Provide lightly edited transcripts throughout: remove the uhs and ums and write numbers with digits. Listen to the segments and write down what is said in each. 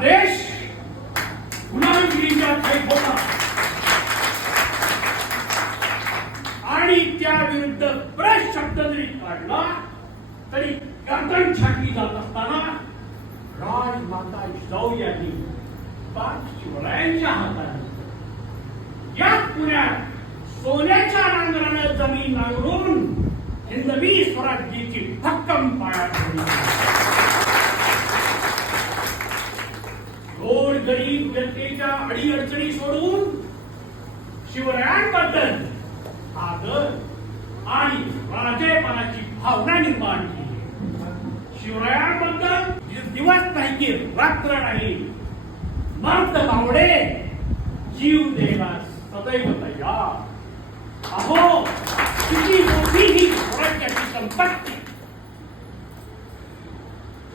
देश गुलामगिरीच्या कैद होता आणि त्या विरुद्ध ब्रश शब्द जरी काढला तरी गर्दन छाटली जात असताना राजमाता जिजाऊ यांनी पाच शिवरायांच्या हाताने या पुण्यात सोन्याच्या नांगरानं जमीन नांगरून हिंदवी स्वराज्याची भक्कम पायात ठेवली. गोरगरीब जनतेच्या अडीअडचणी सोडून शिवरायांबद्दल आदर आणि राजेपणाची भावना निर्माण केली. शिवरायांबद्दल दिवस नाही की रात्र नाही, मर्द मावळे जीव द्यायला सदैव तयार. अहो किती मोठी ही स्वराज्याची संपत्ती.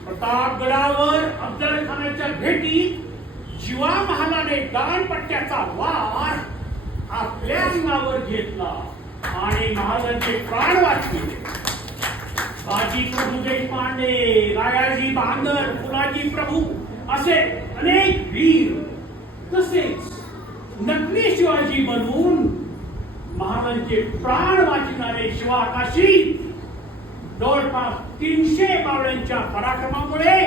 प्रतापगडावर अफजल खानाच्या भेटीत जिवा महालाने दानपट्ट्याचा वार आपल्या अंगावर घेतला आणि महाराजांचे प्राण वाचविले. बाजी प्रभू देशपांडे, रायाजी बांगर, फुलाजी प्रभू असे अनेक वीर, तसेच नकली शिवाजी बनून महाराजांचे प्राण वाचविणारे शिवाकाशी जवळपास 300 मावळ्यांच्या पराक्रमामुळे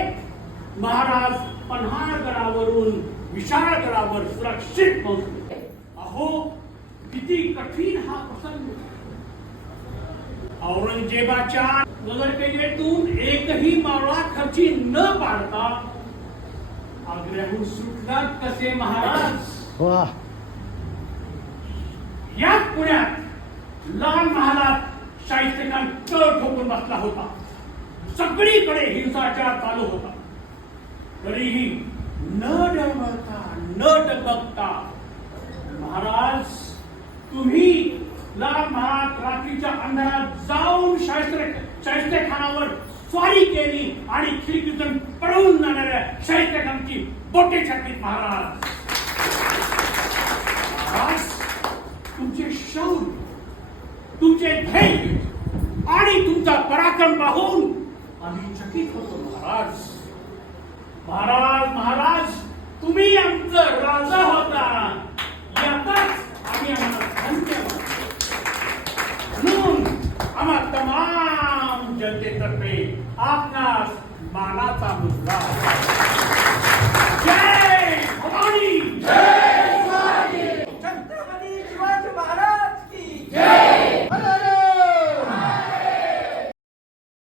महाराज पन्हाळगडावरून विशाळगडावर सुरक्षित पोहोचले. अहो किती कठीण हा प्रसंग. औरंगजेबाच्या नजरपेठेतून एकही मावळा खर्ची न पाडता आग्र्याहून सुटलात कसे महाराज. या पुण्यात लाल महालात शाहिस्तेखान तळ ठोकून बसला होता. सगळीकडे हिंसाचार चालू होता. तरीही न डळमळता न डगमगता महाराज तुम्ही लाल महालात रात्रीच्या अंधारात जाऊन शाहिस्तेखानावर स्वारी केली आणि खिडकीतून पळून जाणाऱ्या शाहिस्तेखानाची बोटे छाटलीत. महाराज तुमचे शौर्य, तुमचे धैर्य आणि तुमचा पराक्रम पाहून आम्ही चकित होतो. महाराज महाराज महाराज तुम्ही आमचं राजा होता यातच आम्ही आम्हाला धन्यवाद. म्हणून आम्हा तमाम जनतेतर्फे आपणास मानाचा मुद्दा.